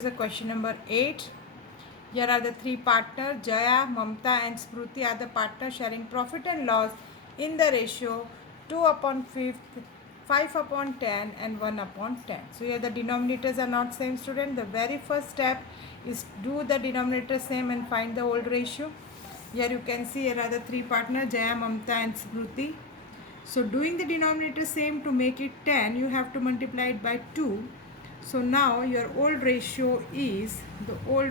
The question number 8. Here are the three partners. Jaya, Mamta and Smruti are the partners sharing profit and loss in the ratio 2 upon 5th, 5 upon 10 and 1 upon 10. So here the denominators are not same, student. The very first step is do the denominator same and find the old ratio. Here you can see here are the three partners, Jaya, Mamta and Smruti. So doing the denominator same, to make it 10, you have to multiply it by 2. So now your old ratio is, 4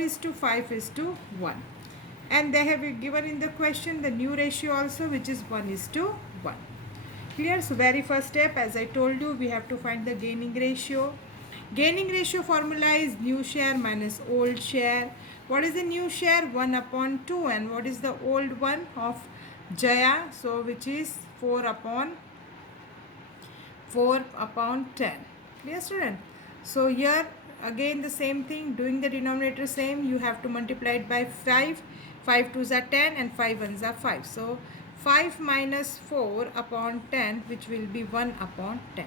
is to 5 is to 1. And they have given in the question the new ratio also, which is 1 is to 1. Clear? So very first step, as I told you, we have to find the gaining ratio. Gaining ratio formula is new share minus old share. What is the new share? 1 upon 2. And what is the old one of Jaya? So which is 4 upon 10. Clear, student? So here again the same thing, doing the denominator same, you have to multiply it by 5. 5 2s are 10 and 5 1s are 5. So 5 minus 4 upon 10, which will be 1 upon 10.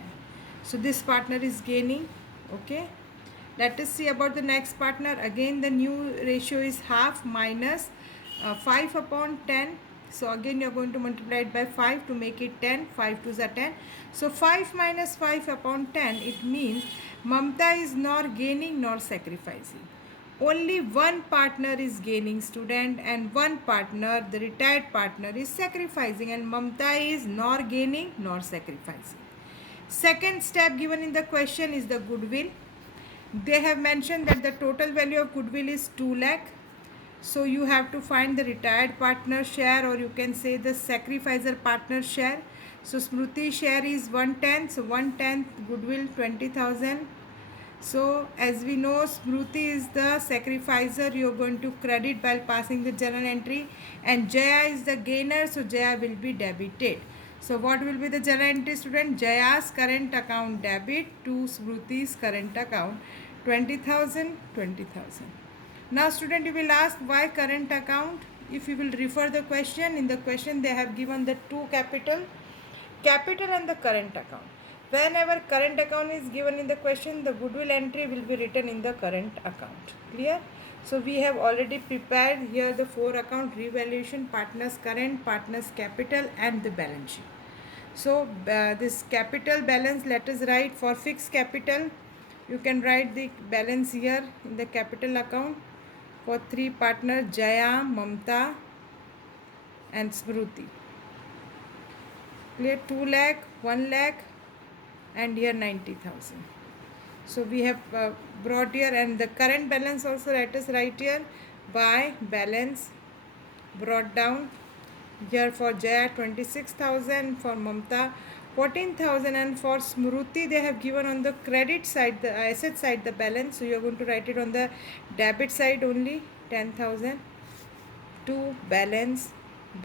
So this partner is gaining. Okay, let us see about the next partner. Again the new ratio is half minus 5 upon 10. So again you are going to multiply it by 5 to make it 10. 5 2s are 10. So 5 minus 5 upon 10, it means Mamta is nor gaining nor sacrificing. Only one partner is gaining, student, and one partner, the retired partner, is sacrificing, and Mamta is nor gaining nor sacrificing. Second step given in the question is the goodwill. They have mentioned that the total value of goodwill is 2 lakh. So you have to find the retired partner share, or you can say the sacrificer partner share. So Smriti share is 1/10. So 1/10 goodwill 20,000. So as we know, Smriti is the sacrificer. You are going to credit while passing the journal entry, and Jaya is the gainer. So Jaya will be debited. So what will be the journal entry, student? Jaya's current account debit to Smriti's current account 20,000, 20,000. Now student, you will ask why current account. If you will refer the question, in the question they have given the two capital and the current account. Whenever current account is given in the question, the goodwill entry will be written in the current account. Clear? So we have already prepared here the 4 account: revaluation, partners current, partners capital and the balance sheet. So this capital balance, let us write. For fixed capital, you can write the balance here in the capital account for 3 partners, Jaya, Mamta and Smruti. Clear? 2 lakh, 1 lakh and here 90,000. So we have brought here, and the current balance also let us write here by balance brought down. Here for Jaya 26,000, for Mamta 14,000, and for Smruti they have given on the credit side, the asset side, the balance. So you are going to write it on the debit side only, 10,000 to balance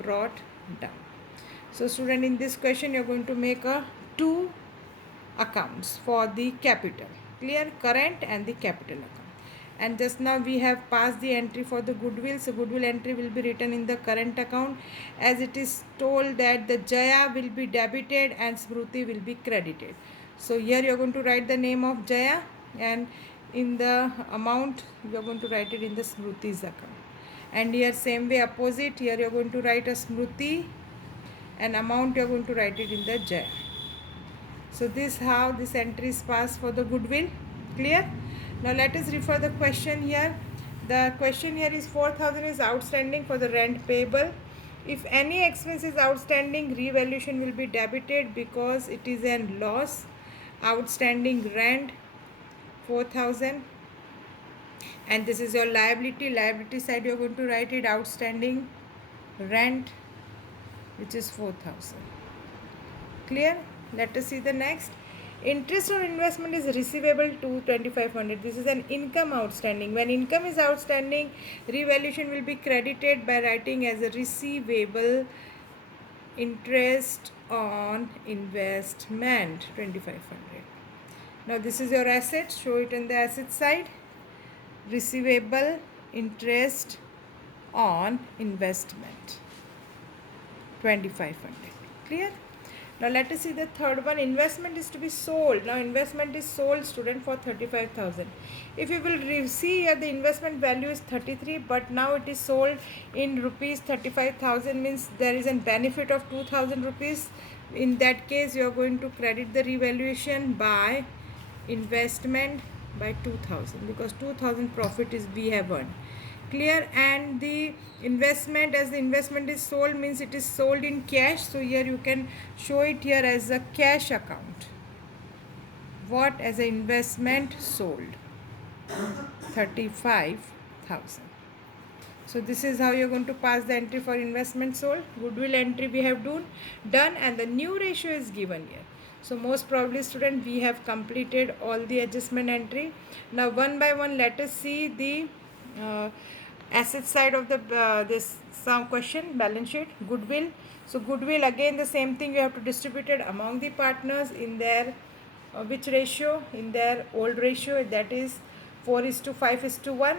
brought down. So student, in this question you are going to make a 2 accounts for the capital. Clear? Current and the capital account. And just now we have passed the entry for the goodwill. So goodwill entry will be written in the current account, as it is told that the Jaya will be debited and Smruti will be credited. So here you are going to write the name of Jaya, and in the amount you are going to write it in the Smruti's account. And here same way opposite, here you are going to write a Smruti, and amount you are going to write it in the Jaya. So this how this entry is passed for the goodwill. Clear? Now let us refer the question here. The question here is 4,000 is outstanding for the rent payable. If any expense is outstanding, revaluation will be debited because it is a loss. Outstanding rent 4,000, and this is your liability. Liability side you are going to write it outstanding rent, which is 4,000. Clear? Let us see the next. Interest on investment is receivable to 2,500. This is an income outstanding. When income is outstanding, revaluation will be credited by writing as a receivable interest on investment 2,500. Now this is your asset. Show it on the asset side. Receivable interest on investment 2,500. Clear? Now let us see the third one. Investment is to be sold. Now investment is sold, student, for 35,000. If you will see here, the investment value is 33, but now it is sold in rupees 35,000, means there is a benefit of 2,000 rupees. In that case, you are going to credit the revaluation by investment by 2,000, because 2,000 profit is we have earned. Clear? And the investment, as the investment is sold, means it is sold in cash, so here you can show it here as a cash account. What? As an investment sold, 35,000. So this is how you're going to pass the entry for investment sold. Goodwill entry we have done, and the new ratio is given here. So most probably, student, we have completed all the adjustment entry. Now one by one, let us see the asset side of the this some question, balance sheet. Goodwill. So goodwill, again the same thing, you have to distribute it among the partners in their which ratio? In their old ratio, that is 4:5:1.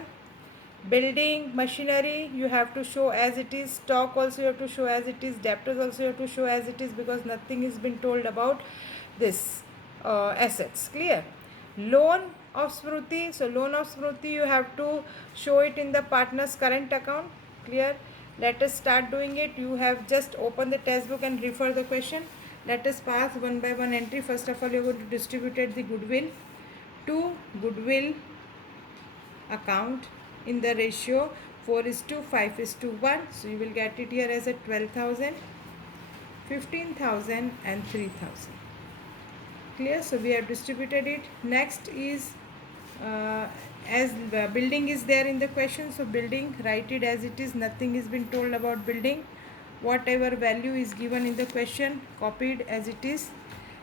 Building machinery you have to show as it is. Stock also you have to show as it is. Debtors also you have to show as it is, because nothing has been told about this assets. Clear? Loan of Smruti. So loan of Smruti, you have to show it in the partner's current account. Clear? Let us start doing it. You have just open the textbook and refer the question. Let us pass one by one entry. First of all, you are going to distribute the goodwill to goodwill account in the ratio 4:5:1. So you will get it here as a 12,000, 15,000 and 3,000. Clear? So we have distributed it. Next is as building is there in the question, so building, write it as it is. Nothing has been told about building. Whatever value is given in the question, copied as it is.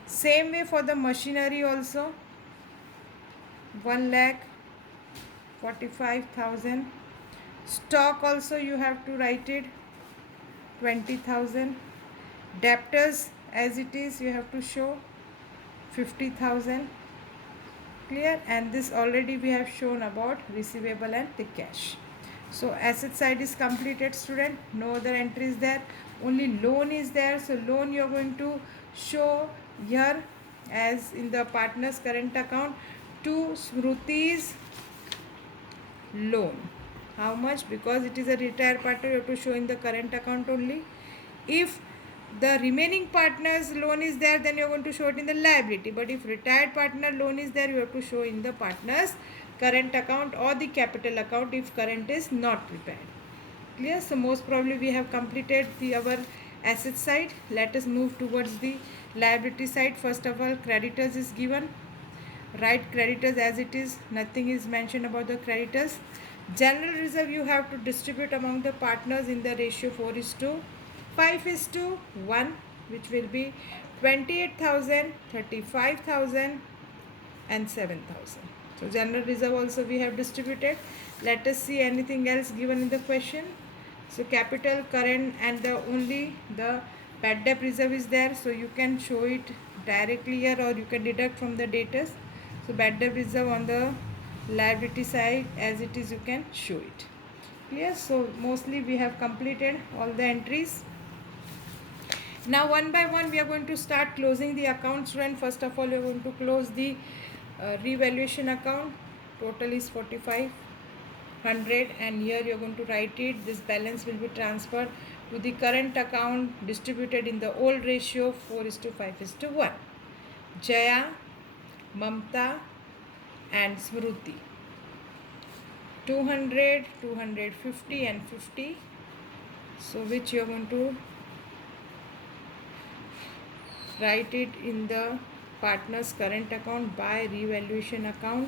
Same way for the machinery also, 1,45,000. Stock also you have to write it, 20,000. Debtors as it is you have to show 50,000. Clear? And this already we have shown about receivable and the cash. So asset side is completed, student. No other entry is there, only loan is there. So loan you are going to show here as in the partner's current account to Smruti's loan. How much? Because it is a retired partner, you have to show in the current account only. If the remaining partner's loan is there, then you are going to show it in the liability. But if retired partner loan is there, you have to show in the partner's current account or the capital account if current is not prepared. Clear? So most probably we have completed our asset side. Let us move towards the liability side. First of all, creditors is given. Write creditors as it is. Nothing is mentioned about the creditors. General reserve you have to distribute among the partners in the ratio 4:5:1, which will be 28,000, 35,000 and 7,000. So general reserve also we have distributed. Let us see anything else given in the question. So capital, current and the only the bad debt reserve is there. So you can show it directly here or you can deduct from the debtors. So bad debt reserve on the liability side as it is you can show it. Clear? So mostly we have completed all the entries. Now one by one we are going to start closing the accounts. When first of all you are going to close the revaluation account. Total is 4,500 and here you are going to write it. This balance will be transferred to the current account distributed in the old ratio 4:5:1. Jaya, Mamta and Smruti, 200, 250 and 50. So which you are going to write it in the partner's current account by revaluation account,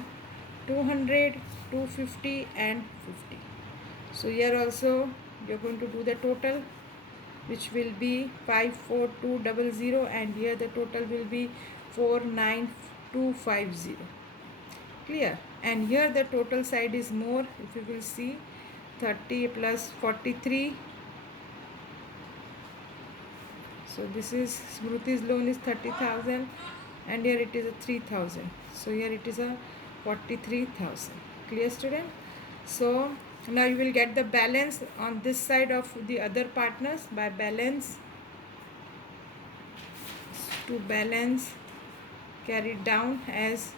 200, 250 and 50. So here also you are going to do the total, which will be 54200 and here the total will be 49250. Clear? And here the total side is more. If you will see, 30 plus 43. So this is Smruti's loan is 30,000 and here it is a 3,000. So here it is a 43,000. Clear, student? So now you will get the balance on this side of the other partners by balance to balance carried down as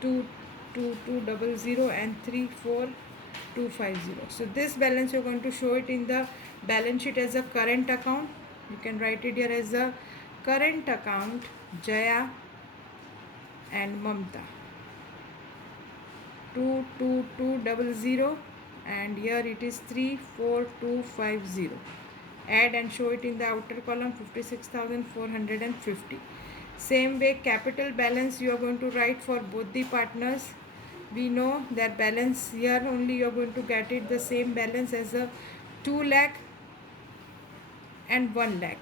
22200 and 34250. So this balance you're going to show it in the balance sheet as a current account. You can write it here as a current account Jaya and Mamta. 22200 and here it is 34250. Add and show it in the outer column 56,450. Same way capital balance you are going to write for both the partners. We know that balance here only you are going to get it the same balance as a 2 lakh and 1 lakh.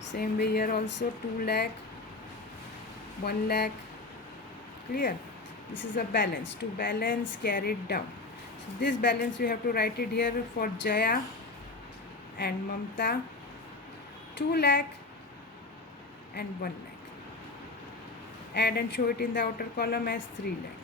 Same way here also 2 lakh, 1 lakh. Clear? This is a balance, to balance carried down. So this balance you have to write it here for Jaya and Mamta, 2 lakh and 1 lakh. Add and show it in the outer column as 3 lakh.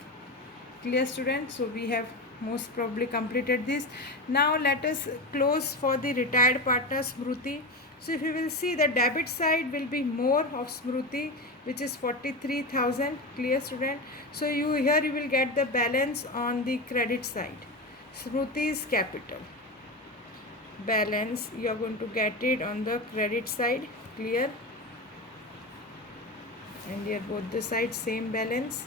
Clear, students? So we have most probably completed this. Now let us close for the retired partner Smruti. So if you will see, the debit side will be more of Smruti, which is 43,000. Clear, student? So here you will get the balance on the credit side. Smruti's capital balance you are going to get it on the credit side. Clear? And here both the sides same balance.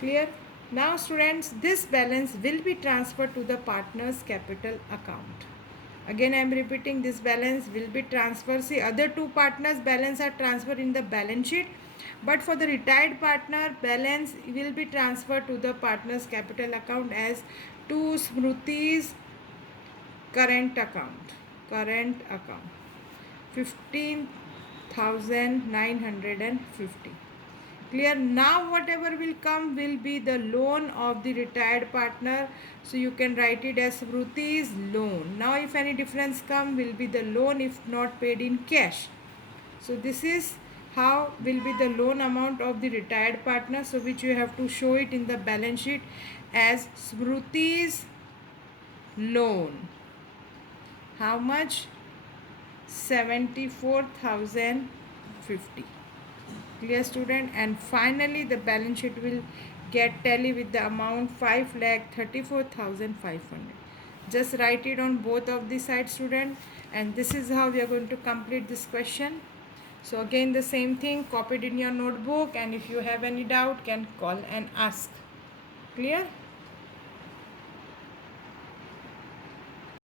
Clear? Now students, this balance will be transferred to the partner's capital account. Again I am repeating, this balance will be transferred. See, other two partners balance are transferred in the balance sheet, but for the retired partner, balance will be transferred to the partner's capital account as to Smruti's current account. 15,950. Clear? Now whatever will come will be the loan of the retired partner. So you can write it as Smruti's loan. Now if any difference come, will be the loan if not paid in cash. So this is how will be the loan amount of the retired partner. So which you have to show it in the balance sheet as Smruti's loan. How much? 74,050. Clear, student? And finally the balance sheet will get tally with the amount 5,34,500. Just write it on both of the sides, student, and this is how we are going to complete this question. So again the same thing, copied in your notebook, and if you have any doubt can call and ask. Clear?